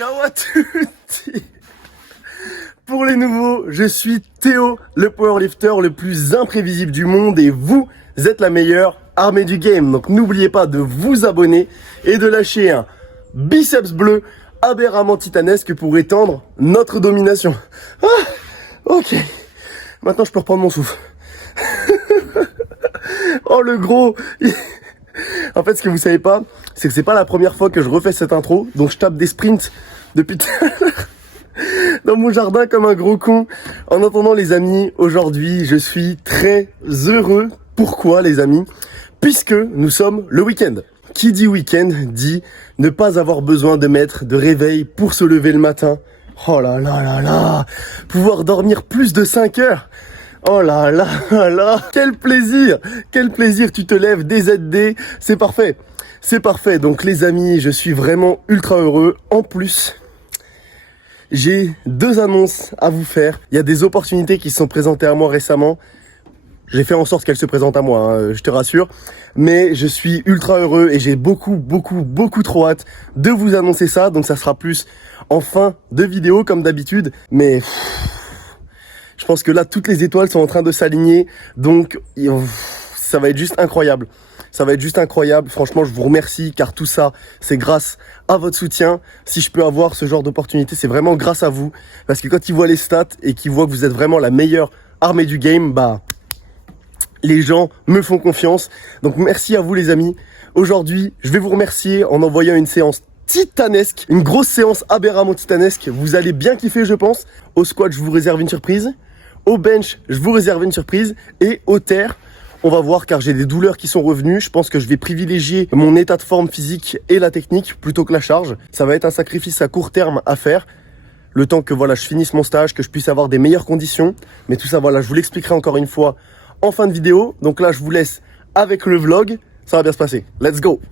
Ciao à tutti. Pour les nouveaux, je suis Théo, le powerlifter le plus imprévisible du monde et vous êtes la meilleure armée du game. Donc n'oubliez pas de vous abonner et de lâcher un biceps bleu aberramment titanesque pour étendre notre domination. Ah, ok, maintenant je peux reprendre mon souffle. Oh le gros. En fait, ce que vous savez pas, c'est que c'est pas la première fois que je refais cette intro, donc je tape des sprints depuis tout à l'heure dans mon jardin comme un gros con. En attendant les amis, aujourd'hui je suis très heureux. Pourquoi les amis? Puisque nous sommes le week-end. Qui dit week-end dit ne pas avoir besoin de mettre de réveil pour se lever le matin. Oh là là là là, pouvoir dormir plus de 5 heures. Oh là là là là, quel plaisir, tu te lèves DZD, c'est parfait, donc les amis, je suis vraiment ultra heureux. En plus, j'ai deux annonces à vous faire, il y a des opportunités qui se sont présentées à moi récemment, j'ai fait en sorte qu'elles se présentent à moi, hein, je te rassure, mais je suis ultra heureux et j'ai beaucoup trop hâte de vous annoncer ça, donc ça sera plus en fin de vidéo comme d'habitude, mais... je pense que là, toutes les étoiles sont en train de s'aligner, donc ça va être juste incroyable. Ça va être juste incroyable. Franchement, je vous remercie car tout ça, c'est grâce à votre soutien. Si je peux avoir ce genre d'opportunité, c'est vraiment grâce à vous. Parce que quand ils voient les stats et qu'ils voient que vous êtes vraiment la meilleure armée du game, bah, les gens me font confiance. Donc merci à vous les amis. Aujourd'hui, je vais vous remercier en envoyant une séance titanesque, une grosse séance aberramment titanesque. Vous allez bien kiffer, je pense. Au squat, je vous réserve une surprise. Au bench, je vous réserve une surprise. Et au terre, on va voir car j'ai des douleurs qui sont revenues. Je pense que je vais privilégier mon état de forme physique et la technique plutôt que la charge. Ça va être un sacrifice à court terme à faire. Le temps que voilà, je finisse mon stage, que je puisse avoir des meilleures conditions. Mais tout ça, voilà, je vous l'expliquerai encore une fois en fin de vidéo. Donc là, je vous laisse avec le vlog. Ça va bien se passer. Let's go!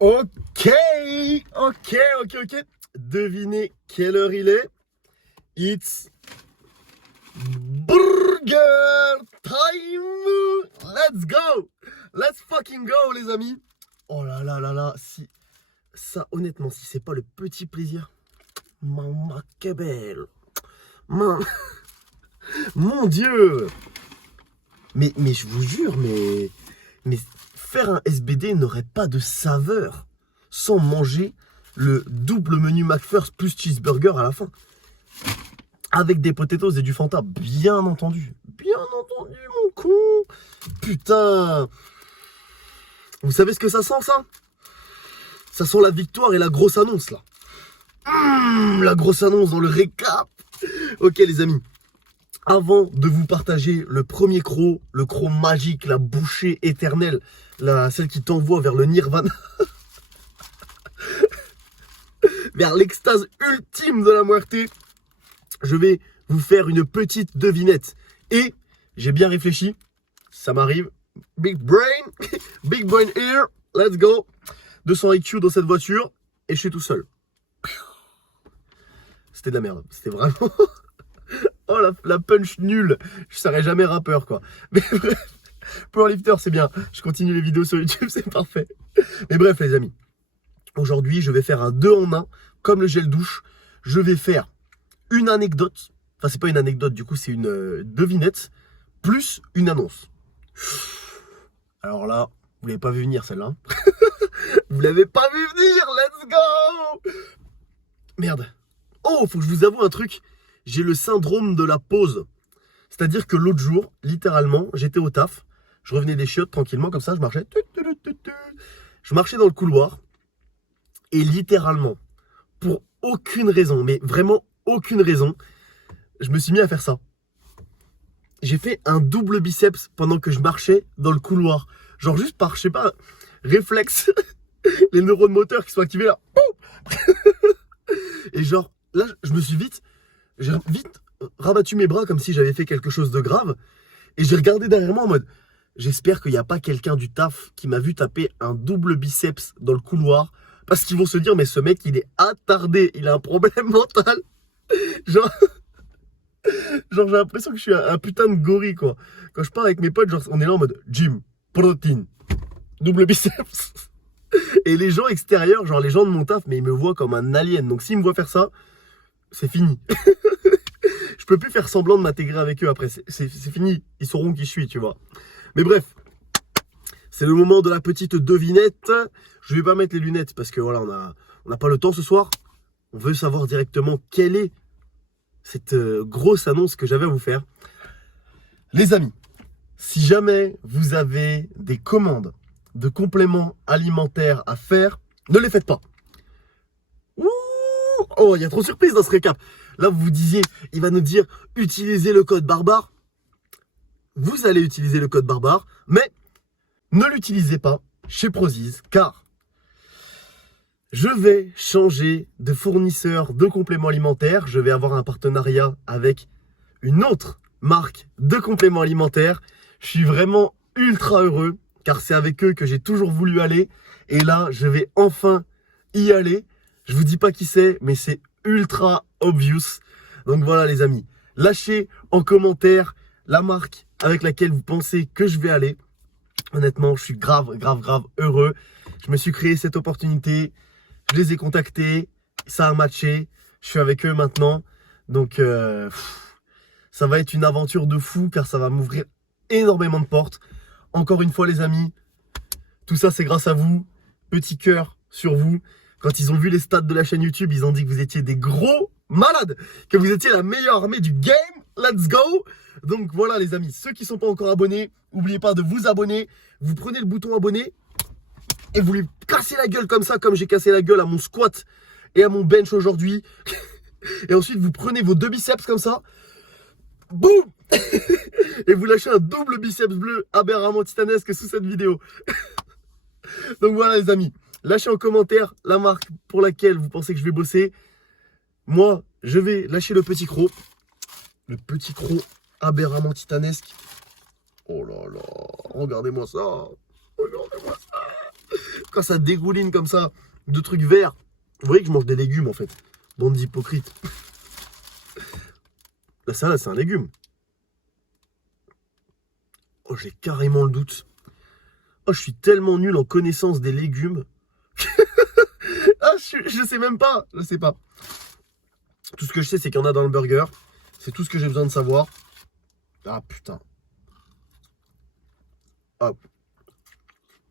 Ok. Devinez quelle heure il est. It's burger time. Let's go. Let's fucking go, les amis. Oh là là là là. Si ça, honnêtement, si c'est pas le petit plaisir. Maman, que belle. Mon Dieu. Mais je vous jure, mais faire un SBD n'aurait pas de saveur sans manger le double menu McFirst plus cheeseburger à la fin. Avec des potatoes et du Fanta, bien entendu. Bien entendu, mon con. Putain. Vous savez ce que ça sent, ça? Ça sent la victoire et la grosse annonce, là. La grosse annonce dans le récap. Ok, les amis. Avant de vous partager le premier croc, le croc magique, la bouchée éternelle, celle qui t'envoie vers le nirvana, vers l'extase ultime de la muerte, je vais vous faire une petite devinette. Et j'ai bien réfléchi, ça m'arrive. Big brain here, let's go. 200 IQ dans cette voiture et je suis tout seul. C'était de la merde, c'était vraiment... Oh la punch nulle, je serais jamais rappeur quoi. Mais bref, Powerlifter c'est bien, je continue les vidéos sur YouTube, c'est parfait. Mais bref les amis, aujourd'hui je vais faire un 2 en 1, comme le gel douche. Je vais faire une anecdote, enfin c'est pas une anecdote du coup, c'est une devinette, plus une annonce. Alors là, vous l'avez pas vu venir celle-là. Vous l'avez pas vu venir, let's go. Merde. Oh, faut que je vous avoue un truc. J'ai le syndrome de la pause. C'est-à-dire que l'autre jour, littéralement, j'étais au taf. Je revenais des chiottes tranquillement, comme ça, je marchais. Je marchais dans le couloir. Et littéralement, pour aucune raison, mais vraiment aucune raison, je me suis mis à faire ça. J'ai fait un double biceps pendant que je marchais dans le couloir. Genre juste par, je sais pas, réflexe. Les neurones moteurs qui sont activés là. Et genre, là, j'ai vite rabattu mes bras comme si j'avais fait quelque chose de grave. Et j'ai regardé derrière moi en mode, j'espère qu'il n'y a pas quelqu'un du taf qui m'a vu taper un double biceps dans le couloir. Parce qu'ils vont se dire, mais ce mec, il est attardé, il a un problème mental. Genre j'ai l'impression que je suis un putain de gorille, quoi. Quand je pars avec mes potes, genre, on est là en mode, gym, protéine, double biceps. Et les gens extérieurs, genre les gens de mon taf, mais ils me voient comme un alien. Donc s'ils me voient faire ça, c'est fini. Je peux plus faire semblant de m'intégrer avec eux après. C'est fini. Ils sauront qui je suis, tu vois. Mais bref, c'est le moment de la petite devinette. Je vais pas mettre les lunettes parce que voilà, on n'a pas le temps ce soir. On veut savoir directement quelle est cette grosse annonce que j'avais à vous faire. Les amis, si jamais vous avez des commandes de compléments alimentaires à faire, ne les faites pas. Ouh, oh, il y a trop de surprises dans ce récap. Là, vous vous disiez, il va nous dire, utilisez le code barbare. Vous allez utiliser le code barbare, mais ne l'utilisez pas chez Prozis, car je vais changer de fournisseur de compléments alimentaires. Je vais avoir un partenariat avec une autre marque de compléments alimentaires. Je suis vraiment ultra heureux, car c'est avec eux que j'ai toujours voulu aller. Et là, je vais enfin y aller. Je vous dis pas qui c'est, mais c'est ultra obvious. Donc voilà les amis, lâchez en commentaire la marque avec laquelle vous pensez que je vais aller. Honnêtement, je suis grave heureux. Je me suis créé cette opportunité. Je les ai contactés. Ça a matché. Je suis avec eux maintenant. Donc, ça va être une aventure de fou car ça va m'ouvrir énormément de portes. Encore une fois, les amis, tout ça, c'est grâce à vous. Petit cœur sur vous. Quand ils ont vu les stats de la chaîne YouTube, ils ont dit que vous étiez des gros malades. Que vous étiez la meilleure armée du game. Let's go! Donc voilà les amis, ceux qui ne sont pas encore abonnés, n'oubliez pas de vous abonner. Vous prenez le bouton abonner et vous lui cassez la gueule comme ça, comme j'ai cassé la gueule à mon squat et à mon bench aujourd'hui. Et ensuite vous prenez vos 2 biceps comme ça. Boum. Et vous lâchez un double biceps bleu aberramment titanesque sous cette vidéo. Donc voilà les amis, lâchez en commentaire la marque pour laquelle vous pensez que je vais bosser. Moi, je vais lâcher le petit croc. Le petit croc aberramment titanesque. Oh là là, regardez-moi ça. Regardez-moi ça. quand ça dégouline comme ça, de trucs verts. Vous voyez que je mange des légumes en fait. Bande d'hypocrites. La salade, c'est un légume. Oh, j'ai carrément le doute. Oh, je suis tellement nul en connaissance des légumes. Ah, je sais même pas. Je sais pas. Tout ce que je sais, c'est qu'il y en a dans le burger. C'est tout ce que j'ai besoin de savoir. Ah, putain. Hop.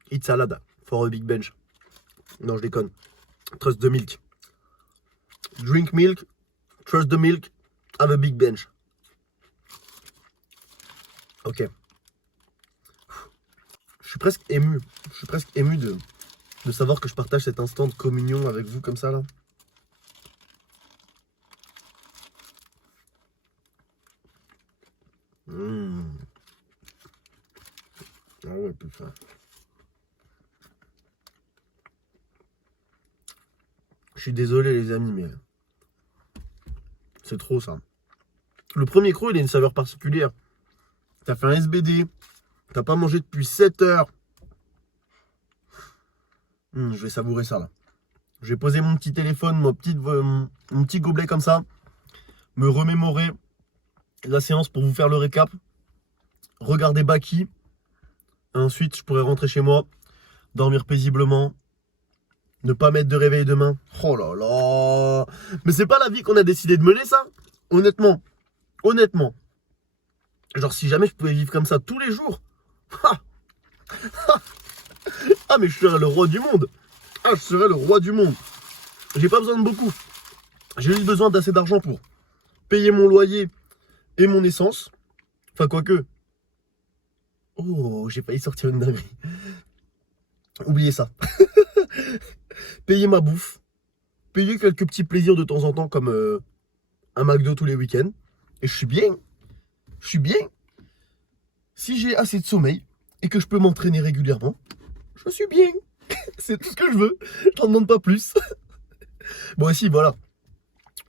Eat salad for a big bench. Non, je déconne. Trust the milk. Drink milk. Trust the milk. Have a big bench. Ok. Je suis presque ému. Je suis presque ému de savoir que je partage cet instant de communion avec vous comme ça là. Ah ouais, putain. Je suis désolé les amis, mais c'est trop ça. Le premier croc, il a une saveur particulière. T'as fait un SBD, t'as pas mangé depuis 7 heures. Je vais savourer ça là. Je vais poser mon petit téléphone, mon petit gobelet comme ça, me remémorer la séance pour vous faire le récap, regarder Baki. Ensuite, je pourrai rentrer chez moi, dormir paisiblement, ne pas mettre de réveil demain. Oh là là. Mais c'est pas la vie qu'on a décidé de mener, ça. Honnêtement. Honnêtement. Genre, si jamais je pouvais vivre comme ça tous les jours. Ah, mais je serais le roi du monde. Ah, je serais le roi du monde. J'ai pas besoin de beaucoup. J'ai juste besoin d'assez d'argent pour payer mon loyer et mon essence. Enfin, quoique. Oh, j'ai failli sortir une dinguerie. Oubliez ça. Payer ma bouffe. Payer quelques petits plaisirs de temps en temps, comme un McDo tous les week-ends. Et je suis bien. Je suis bien. Si j'ai assez de sommeil et que je peux m'entraîner régulièrement, je suis bien. C'est tout ce que je veux. Je t'en demande pas plus. Bon, ici, voilà.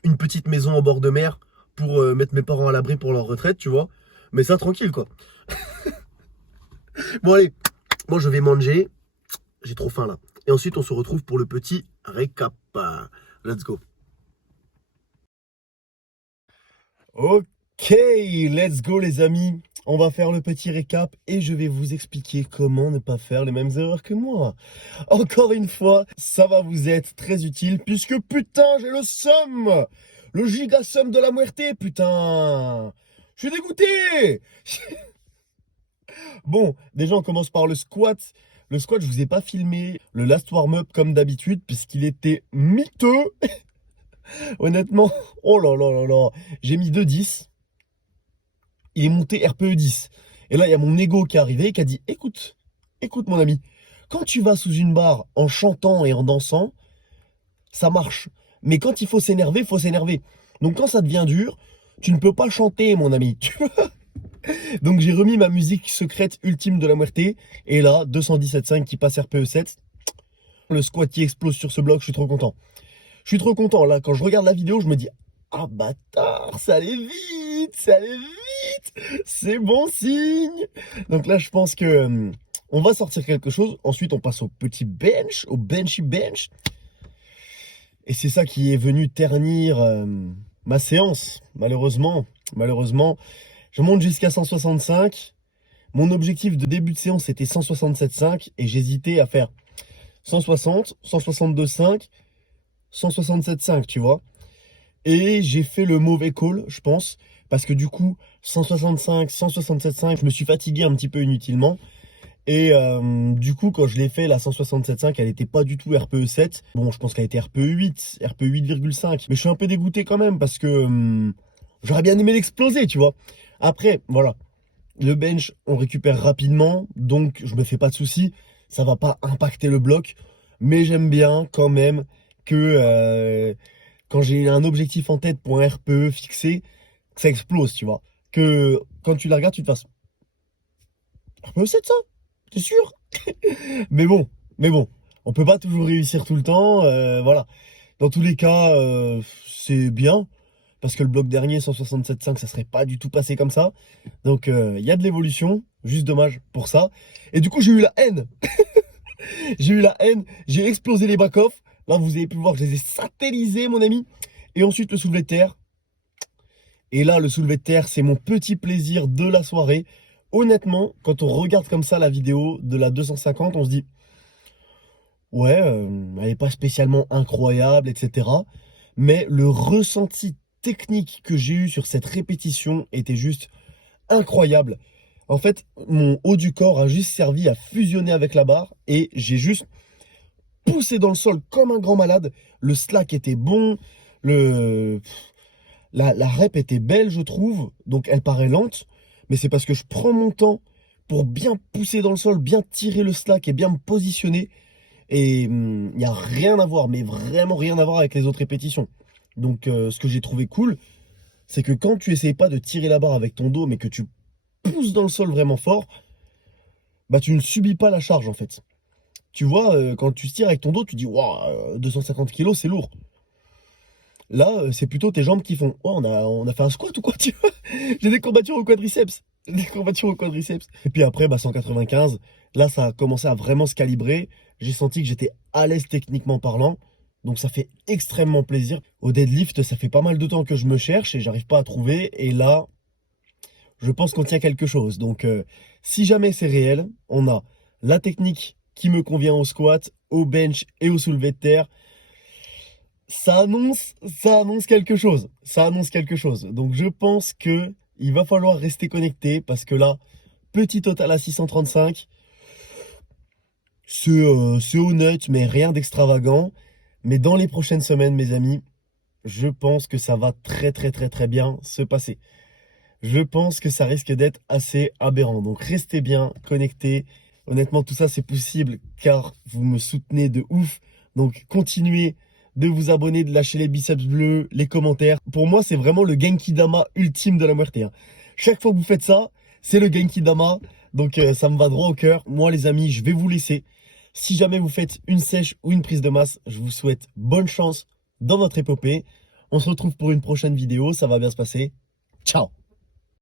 Une petite maison au bord de mer pour mettre mes parents à l'abri pour leur retraite, tu vois. Mais ça, tranquille, quoi. Bon, allez. Moi, je vais manger. J'ai trop faim, là. Et ensuite, on se retrouve pour le petit récap. Let's go. Ok, let's go, les amis. On va faire le petit récap et je vais vous expliquer comment ne pas faire les mêmes erreurs que moi. Encore une fois, ça va vous être très utile puisque putain, j'ai le seum. Le giga seum de la muerte, putain. Je suis dégoûté. Bon, déjà, on commence par le squat. Le squat, je vous ai pas filmé le last warm-up comme d'habitude puisqu'il était miteux. Honnêtement, oh là là là là, j'ai mis 2,10. Il est monté RPE 10. Et là, il y a mon ego qui est arrivé et qui a dit, écoute mon ami, quand tu vas sous une barre en chantant et en dansant, ça marche. Mais quand il faut s'énerver, il faut s'énerver. Donc quand ça devient dur, tu ne peux pas chanter, mon ami. Donc j'ai remis ma musique secrète ultime de la muerte. Et là, 217.5 qui passe RPE 7. Le squat qui explose sur ce bloc, je suis trop content. Je suis trop content. Là, quand je regarde la vidéo, je me dis, ah bâtard, ça allait vite, ça allait vite. C'est bon signe. Donc là, je pense que on va sortir quelque chose. Ensuite, on passe au petit bench, au benchy bench. Et c'est ça qui est venu ternir ma séance. Malheureusement, je monte jusqu'à 165. Mon objectif de début de séance, c'était 167,5. Et j'hésitais à faire 160, 162,5, 167,5, tu vois. Et j'ai fait le mauvais call, je pense. Parce que du coup, 165, 167,5, je me suis fatigué un petit peu inutilement. Et du coup, quand je l'ai fait, la 167,5, elle n'était pas du tout RPE 7. Bon, je pense qu'elle était RPE 8, RPE 8,5. Mais je suis un peu dégoûté quand même parce que j'aurais bien aimé l'exploser, tu vois. Après, voilà. Le bench, on récupère rapidement. Donc, je me fais pas de soucis. Ça va pas impacter le bloc. Mais j'aime bien quand même que quand j'ai un objectif en tête pour un RPE fixé, que ça explose, tu vois. Que quand tu la regardes, tu te fasses RPE 7, ça? T'es sûr? mais bon, on peut pas toujours réussir tout le temps, voilà. Dans tous les cas, c'est bien, parce que le bloc dernier, 167,5, ça serait pas du tout passé comme ça. Donc, il y a de l'évolution, juste dommage pour ça. Et du coup, j'ai eu la haine. J'ai eu la haine, j'ai explosé les back-off. Là, vous avez pu voir, je les ai satellisés, mon ami. Et ensuite, le soulevé de terre. Et là, le soulevé de terre, c'est mon petit plaisir de la soirée. Honnêtement, quand on regarde comme ça la vidéo de la 250, on se dit, ouais, elle n'est pas spécialement incroyable, etc. Mais le ressenti technique que j'ai eu sur cette répétition était juste incroyable. En fait, mon haut du corps a juste servi à fusionner avec la barre et j'ai juste poussé dans le sol comme un grand malade. Le slack était bon, la rep était belle, je trouve, donc elle paraît lente, mais c'est parce que je prends mon temps pour bien pousser dans le sol, bien tirer le slack et bien me positionner. Et il n'y a rien à voir, mais vraiment rien à voir avec les autres répétitions. Donc ce que j'ai trouvé cool, c'est que quand tu essayes pas de tirer la barre avec ton dos, mais que tu pousses dans le sol vraiment fort, bah tu ne subis pas la charge en fait. Tu vois, quand tu tires avec ton dos, tu dis waouh, 250 kilos, c'est lourd. Là, c'est plutôt tes jambes qui font oh, on a fait un squat ou quoi, tu vois. J'ai des courbatures au quadriceps. Des courbatures au quadriceps. Et puis après, bah 195, là, ça a commencé à vraiment se calibrer. J'ai senti que j'étais à l'aise techniquement parlant. Donc ça fait extrêmement plaisir. Au deadlift, ça fait pas mal de temps que je me cherche et j'arrive pas à trouver. Et là, je pense qu'on tient quelque chose. Donc si jamais c'est réel, on a la technique qui me convient au squat, au bench et au soulevé de terre. Ça annonce quelque chose. Ça annonce quelque chose. Donc je pense que il va falloir rester connecté parce que là, petit total à 635. C'est honnête, mais rien d'extravagant. Mais dans les prochaines semaines, mes amis, je pense que ça va très très très très bien se passer. Je pense que ça risque d'être assez aberrant. Donc restez bien connectés. Honnêtement, tout ça c'est possible car vous me soutenez de ouf. Donc continuez de vous abonner, de lâcher les biceps bleus, les commentaires. Pour moi, c'est vraiment le Genki Dama ultime de la muerte. Hein. Chaque fois que vous faites ça, c'est le Genki Dama. Donc ça me va droit au cœur. Moi les amis, je vais vous laisser. Si jamais vous faites une sèche ou une prise de masse, je vous souhaite bonne chance dans votre épopée. On se retrouve pour une prochaine vidéo. Ça va bien se passer. Ciao!